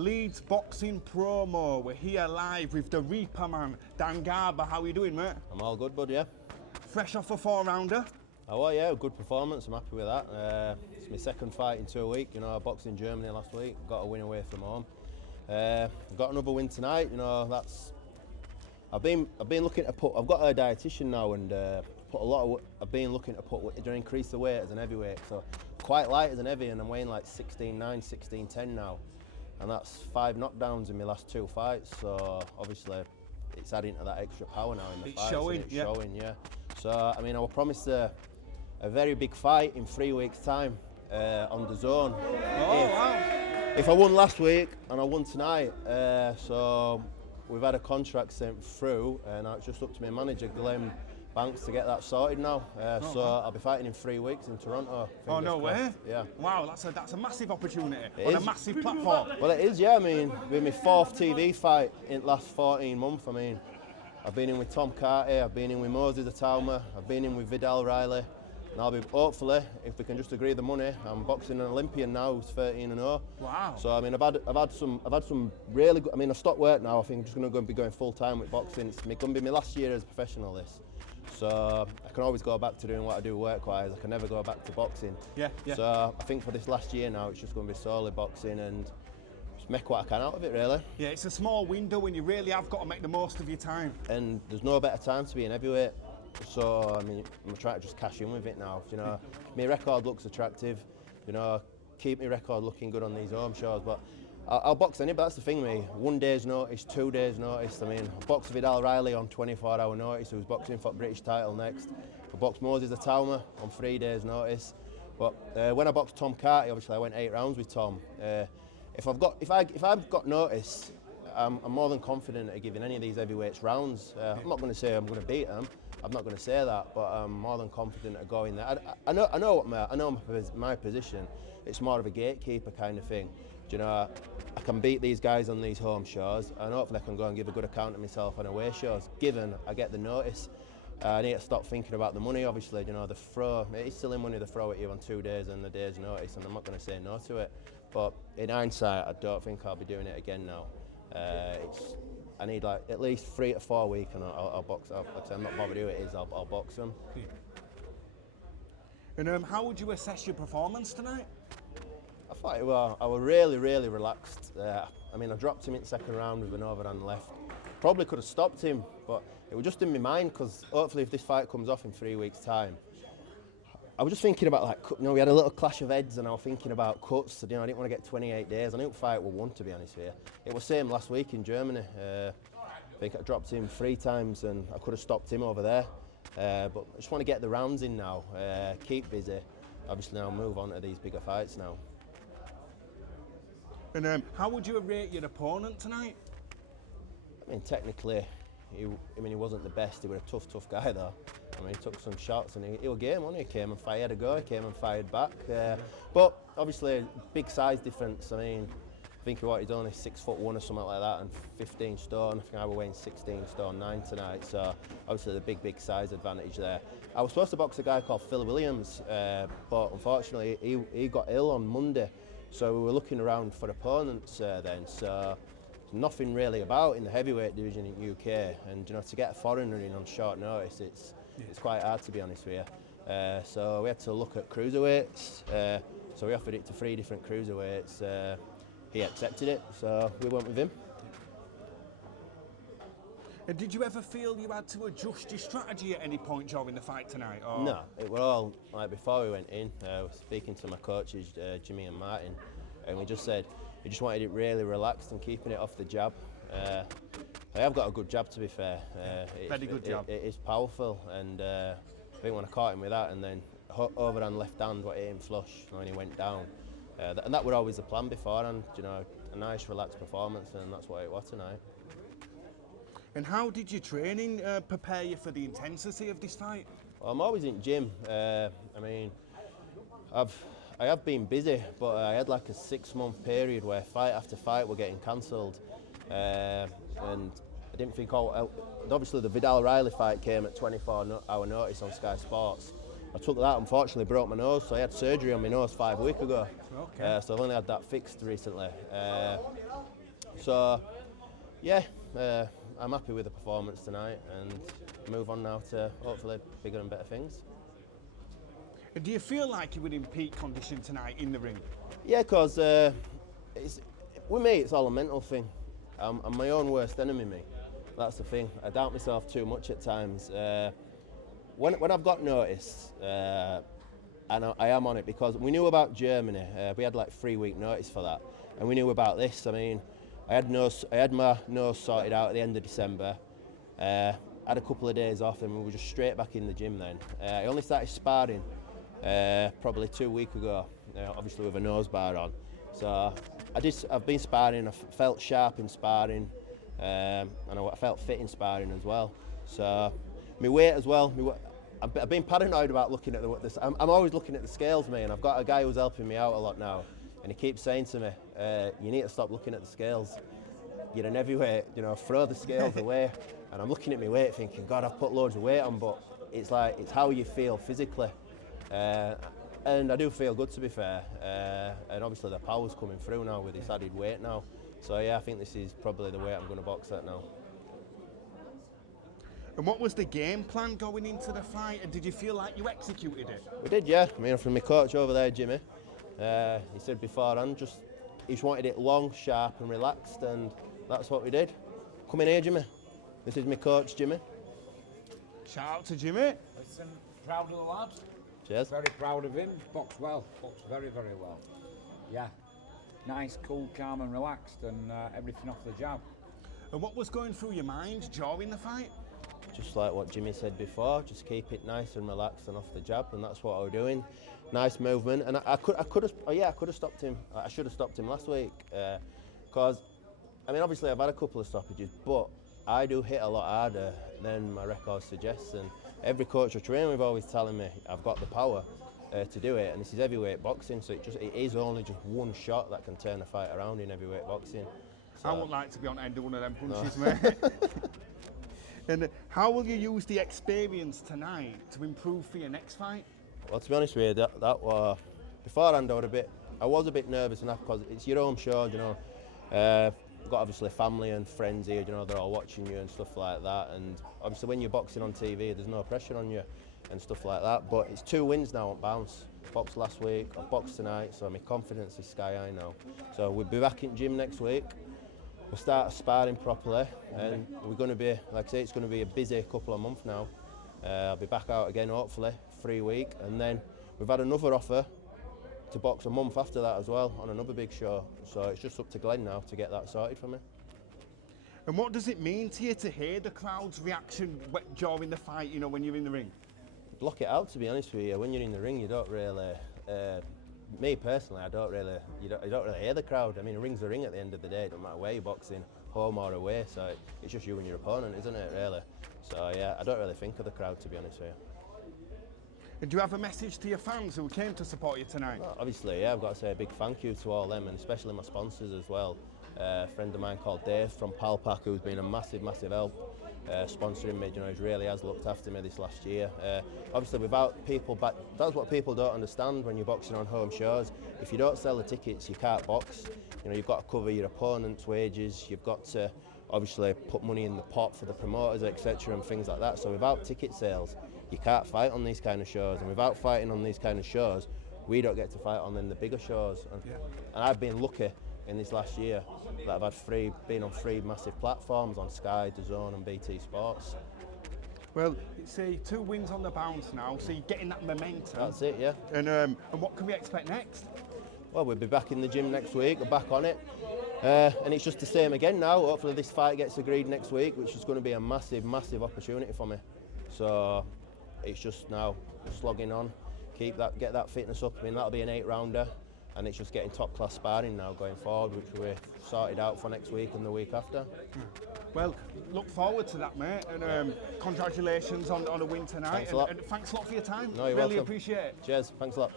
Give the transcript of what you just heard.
Leeds Boxing Promo. We're here live with the Reaper Man, Dan Garber. How are you doing, mate? I'm all good, bud, yeah. Fresh off a 4-rounder? Oh, well, yeah, good performance. I'm happy with that. It's my second fight in 2 weeks. You know, I boxed in Germany last week, got a win away from home. Got another win tonight. You know, that's. I've been looking to put. I've got a dietitian now, and put a lot of. I've been looking to put to increase the weight as an heavyweight. So quite light as an heavy, and I'm weighing like 16.9, 16.10 now, and that's 5 knockdowns in my last 2 fights. So obviously, it's adding to that extra power now in the fights. It's showing, yeah. So I mean, I was promised a very big fight in 3 weeks' time on the zone. If I won last week and I won tonight, so we've had a contract sent through, and now it's just up to my manager, Glenn Banks, to get that sorted now. So I'll be fighting in 3 weeks in Toronto. Oh, no way? Yeah. Wow, that's a massive opportunity on a massive platform. Well, it is, yeah. I mean, with my 4th TV fight in the last 14 months, I mean, I've been in with Tom Carty, I've been in with Moses Atalma, I've been in with Vidal Riley. And I'll be, hopefully, if we can just agree the money, I'm boxing an Olympian now who's 13-0. Wow. So I mean, I've had some really good. I mean, I stopped work now. I think I'm just going to be going full time with boxing. It's going to be my last year as a professional. This, so I can always go back to doing what I do work-wise. I can never go back to boxing. Yeah. So I think for this last year now, it's just going to be solely boxing and just make what I can out of it, really. Yeah, it's a small window, and you really have got to make the most of your time. And there's no better time to be an heavyweight. So I mean, I'm trying to just cash in with it now. You know, my record looks attractive. You know, keep my record looking good on these home shows. But I'll box anybody. That's the thing with me. 1 day's notice, 2 days notice. I mean, I boxed Vidal Riley on 24-hour notice, who's boxing for the British title next. I boxed Moses Atalma on 3 days notice. But when I boxed Tom Carty, obviously I went 8 rounds with Tom. If I've got notice, I'm more than confident at giving any of these heavyweights rounds. I'm not going to say I'm going to beat them. I'm not going to say that, but I'm more than confident at going there. I know my position. It's more of a gatekeeper kind of thing. Do you know, I can beat these guys on these home shows, and hopefully I can go and give a good account of myself on away shows, given I get the notice. I need to stop thinking about the money, obviously. You know, it's silly money they throw at you on 2 days and a day's notice, and I'm not going to say no to it. But in hindsight, I don't think I'll be doing it again now. I need like at least 3 to 4 weeks, and I'll box. I'm not bothered who it is. I'll box them. And how would you assess your performance tonight? I thought I was really, really relaxed. I mean, I dropped him in the second round with an overhand left. Probably could have stopped him, but it was just in my mind, because hopefully if this fight comes off in 3 weeks' time, I was just thinking about, like, you know, we had a little clash of heads, and I was thinking about cuts. You know, I didn't want to get 28 days. I knew the fight was won, to be honest with you. It was same last week in Germany. I think I dropped him 3 times, and I could have stopped him over there. But I just want to get the rounds in now, keep busy. Obviously now move on to these bigger fights now. And how would you rate your opponent tonight? I mean, technically, he wasn't the best. He was a tough guy, though. I mean, he took some shots, and he was game, wasn't he? He came and fired a go, he came and fired back. But obviously, big size difference. I mean, I think he's only 6'1" or something like that, and 15 stone. I think I was weighing 16 stone 9 tonight. So obviously, the big size advantage there. I was supposed to box a guy called Phil Williams, but unfortunately, he got ill on Monday. So we were looking around for opponents then. So nothing really about in the heavyweight division in UK, and you know, to get a foreigner in on short notice, it's quite hard, to be honest with you. So we had to look at cruiserweights. So we offered it to 3 different cruiserweights. He accepted it, so we went with him. And did you ever feel you had to adjust your strategy at any point during the fight tonight? Or? No, it was all like before we went in. I was speaking to my coaches, Jimmy and Martin, and we just said we just wanted it really relaxed and keeping it off the jab. I have got a good jab, to be fair. Very good jab. It is powerful, and I think when I caught him with that, and then overhand left hand, what hit him flush when he went down. And that was always the plan beforehand, you know, a nice relaxed performance, and that's what it was tonight. And how did your training prepare you for the intensity of this fight? Well, I'm always in gym. I mean, I have been busy, but I had like a 6-month period where fight after fight were getting cancelled, and I didn't think. Obviously, the Vidal Riley fight came at 24-hour notice on Sky Sports. I took that, unfortunately broke my nose, so I had surgery on my nose 5 weeks ago. Okay. So I've only had that fixed recently. So, yeah, I'm happy with the performance tonight and move on now to hopefully bigger and better things. And do you feel like you were in peak condition tonight in the ring? Yeah, because with me, it's all a mental thing. I'm my own worst enemy, me. That's the thing. I doubt myself too much at times. When I've got notice, and I am on it because we knew about Germany. We had like 3-week notice for that, and we knew about this. I mean, I had my nose sorted out at the end of December. Had a couple of days off, and we were just straight back in the gym then. I only started sparring probably 2 weeks ago, obviously with a nose bar on. So I've been sparring. I felt sharp in sparring, and I felt fit in sparring as well. So my weight as well. I've been paranoid about looking at I'm always looking at the scales, mate, and I've got a guy who's helping me out a lot now, and he keeps saying to me, you need to stop looking at the scales. You're an heavyweight, throw the scales away. And I'm looking at my weight thinking, God, I've put loads of weight on, but it's how you feel physically. And I do feel good, to be fair. And obviously the power's coming through now with this added weight now. So yeah, I think this is probably the weight I'm going to box at now. And what was the game plan going into the fight? And did you feel like you executed it? We did, yeah. I mean, from my coach over there, Jimmy, he said beforehand, he just wanted it long, sharp and relaxed, and that's what we did. Come in here, Jimmy. This is my coach, Jimmy. Shout out to Jimmy. Listen, proud of the lad. Cheers. Very proud of him. Boxed well. Boxed very, very well. Yeah. Nice, cool, calm and relaxed, and everything off the jab. And what was going through your mind during the fight? Just like what Jimmy said before, just keep it nice and relaxed and off the jab, and that's what I was doing. Nice movement, and I could have stopped him. I should have stopped him last week, because I mean, obviously I've had a couple of stoppages, but I do hit a lot harder than my record suggests, and every coach I train with always telling me I've got the power to do it, and this is heavyweight boxing, so it is only just one shot that can turn a fight around in heavyweight boxing. So, I wouldn't like to be on the end of one of them punches, mate. And how will you use the experience tonight to improve for your next fight? Well, to be honest with you, that was beforehand. I was a bit nervous enough because it's your own show, You've got obviously family and friends here, they're all watching you and stuff like that. And obviously when you're boxing on TV, there's no pressure on you and stuff like that. But it's 2 wins now on bounce. Boxed last week, I've boxed tonight, so my confidence is sky high now. So we'll be back in gym next week. We'll start sparring properly, and we're going to be, like I say, it's going to be a busy couple of months now. I'll be back out again, hopefully, 3 weeks, and then we've had another offer to box a month after that as well on another big show. So it's just up to Glenn now to get that sorted for me. And what does it mean to you to hear the crowd's reaction during the fight, when you're in the ring? Block it out, to be honest with you. When you're in the ring, you don't really. Me personally, you don't really hear the crowd. I mean, a ring's a ring at the end of the day. It doesn't matter where you're boxing, home or away. So it's just you and your opponent, isn't it? Really. So yeah, I don't really think of the crowd, to be honest with you. And do you have a message to your fans who came to support you tonight? Well, obviously, yeah, I've got to say a big thank you to all them, and especially my sponsors as well. A friend of mine called Dave from Palpac, who's been a massive help. Sponsoring me, he really has looked after me this last year. Obviously, without people back, that's what people don't understand when you're boxing on home shows. If you don't sell the tickets, you can't box. You've got to cover your opponent's wages. You've got to obviously put money in the pot for the promoters, etc., and things like that. So without ticket sales, you can't fight on these kind of shows. And without fighting on these kind of shows, we don't get to fight on the bigger shows. And I've been lucky in this last year that I've had been on 3 massive platforms on Sky, DAZN and BT Sports. Well, it's 2 wins on the bounce now, so you're getting that momentum. That's it, yeah. And what can we expect next? Well, we'll be back in the gym next week, we're back on it. And it's just the same again now. Hopefully this fight gets agreed next week, which is going to be a massive opportunity for me. So it's just now slogging on, get that fitness up. I mean, that'll be an 8-rounder. And it's just getting top class sparring now going forward, which we're sorted out for next week and the week after. Well, look forward to that, mate, and congratulations on a win tonight. Thanks a lot. And thanks a lot for your time. No, you're really welcome. Appreciate it. Cheers, thanks a lot.